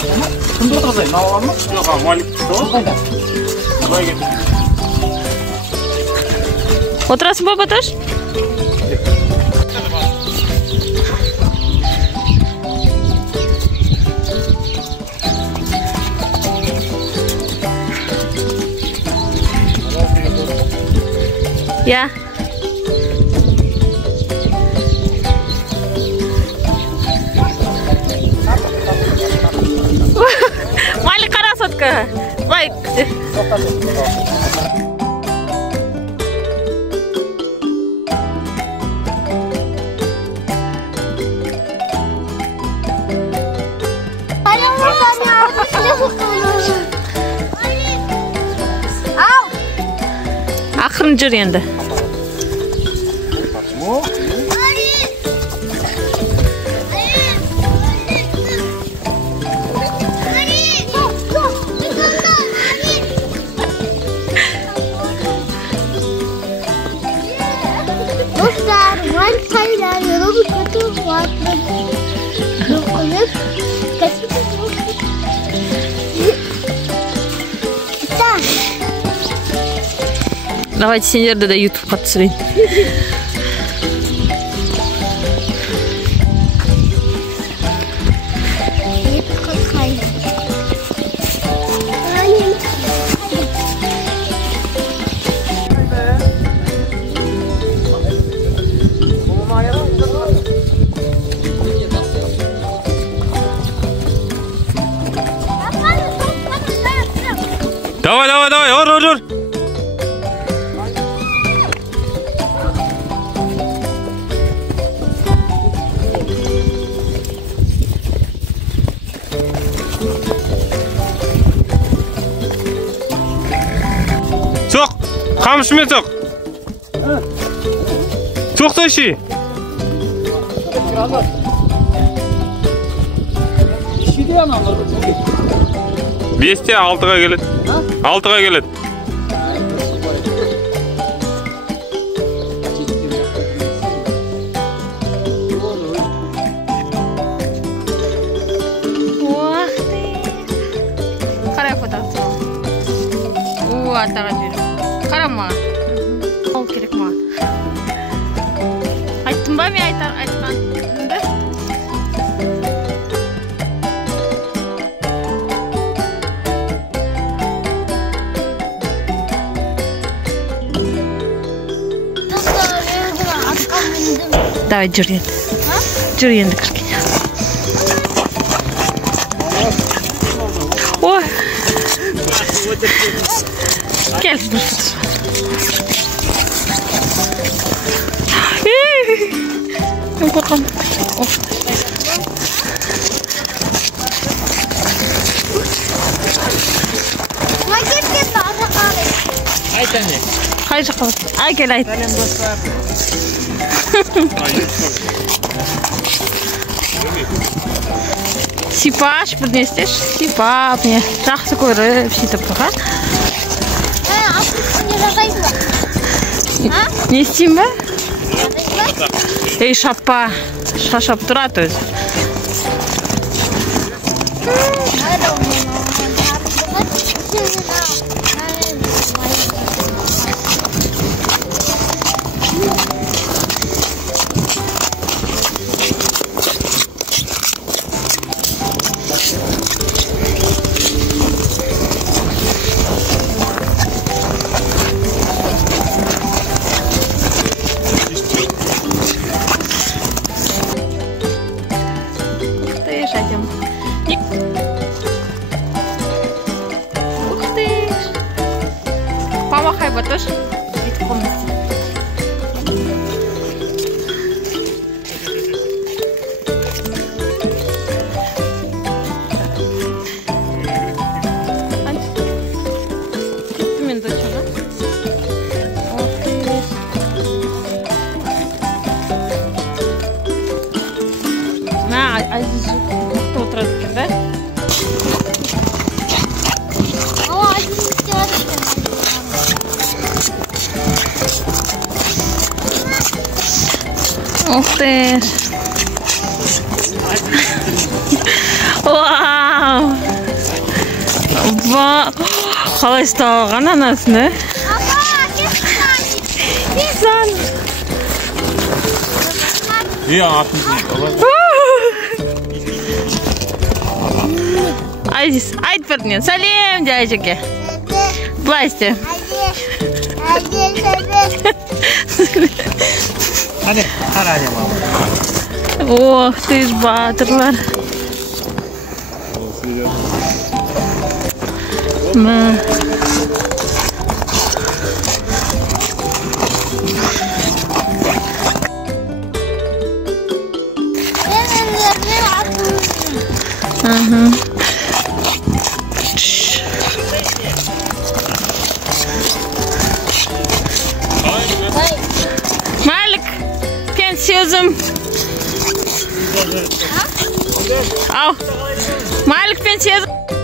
Кімді отырғызайын? Маған ма? Жоқ, Малик тұр. Қайда? Былай кет. Отырасың ба, Баташ? Я. Малик қара сотка. Лайк. Ақырын жүр енді. Давайте сендерді де ютубқа түсірейін. Давай, ор. Соқ, қамшымен соқ. Соқтайшы. Бесте 6-ға келеді. 6-ға келеді. Қарай фотосы. Атаға жүріп. Қара маған. Ол керек маған. Айттым ба мен айтқанымды? Давай жүр енді. Жүр енді кірген. Ой. Gel. Ben korkam. Ayt anne. Hayır kapat. Ay gel ayt. Selam dostlar. Сипаш бір не істеш? Сипап не жақсы көріп сөйтіп тұрған. Не істейін ба? Ей шаппа. Шашап тұрады өзі. Помахай, Батош. Иди в комнате. Азиз мықты отырады екен, да? Ух ты! Вау! Қалай ұстап алған анасын, ә? Сан. Айт бірден. Сәлем, де Айжеке. Былай істе. Hadi, qara mama. Ох, ты ж батырлар. Ма. Ага. Malik, pensiyozum. Al. Malik pensiyozum.